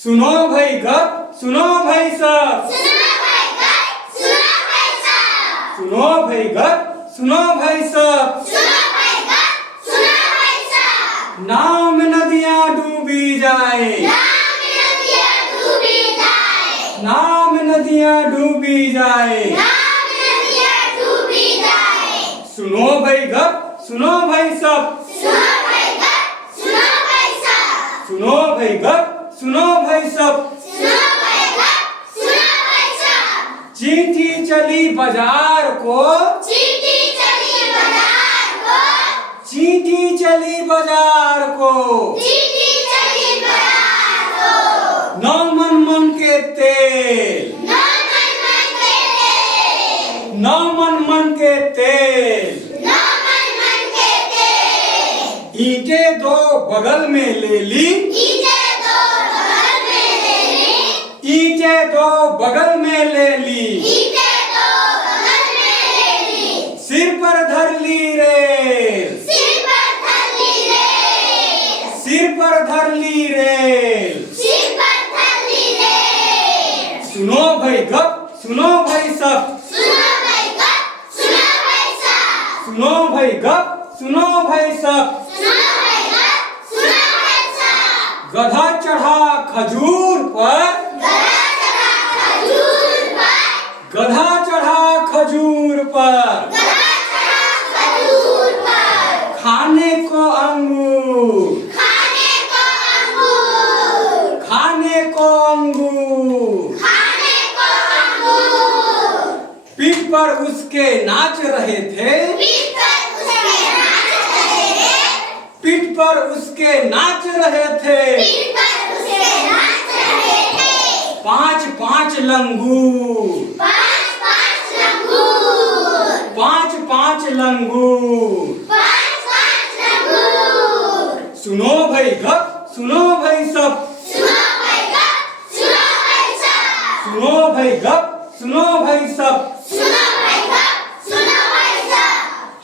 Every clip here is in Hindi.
सुनो भाई गप, सुनो भाई सब। सुनो भाई गप, सुनो भाई सब। नाम नदियाँ डूबी जाए, नाम नदियाँ डूबी जाए। सुनो भाई गप, सुनो भाई सब। सुनो भाई गप, सुनो भाई सब। चींटी चली बाजार को, चींटी चली बाजार को। नौ मन मन के तेल, नौ मन मन के तेल। ईंटें दो बगल में ले ली, ईंटें दो बगल में ले ली। सिर पर धर ली रेल, सिर पर धर ली रेल। सुनो भाई गप, सुनो भाई सब। सुनो भाई गप, सुनो भाई सब। गधा चढ़ा खजूर पर, गधा चढ़ा खजूर पर। खाने को अंगूर, खाने को अंगूर। पीठ पर उसके नाच रहे थे, पीठ पर उसके नाच रहे थे। पांच पांच लंगूर, पांच पांच लंगूर। सुनो भाई गप, सुनो भाई सब। सुनो भाई गप, सुनो भाई सब।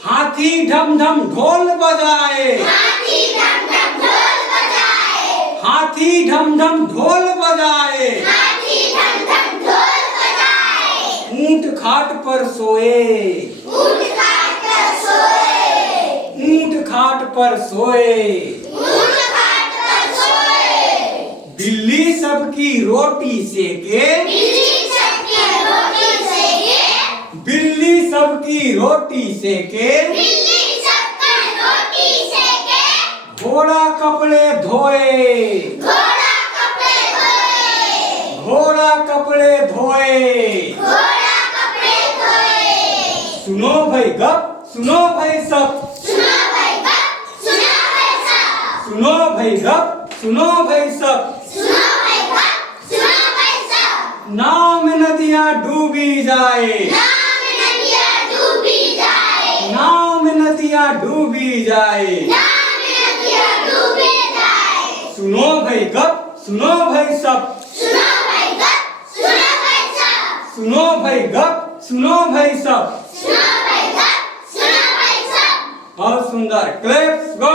हाथी ढम ढम ढोल बजाए, हाथी ढम ढम ढोल बजाए। ऊंट खाट पर सोए, ऊंट खाट पर सोए। बिल्ली सबकी रोटी सेके, बिल्ली सबकी रोटी सेके। घोड़ा कपड़े धोए, घोड़ा कपड़े धोए। सुनो भाई गप, सुनो भाई सब। सुनो भाई गप, सुनो भाई सब। नाव में नदियाँ डूबी जाए, नाव में नदियाँ डूबी जाए। सुनो भाई गप, सुनो भाई सब। सुनो भाई गप, सुनो भाई सब। बहुत सुंदर, क्लैप्स गो।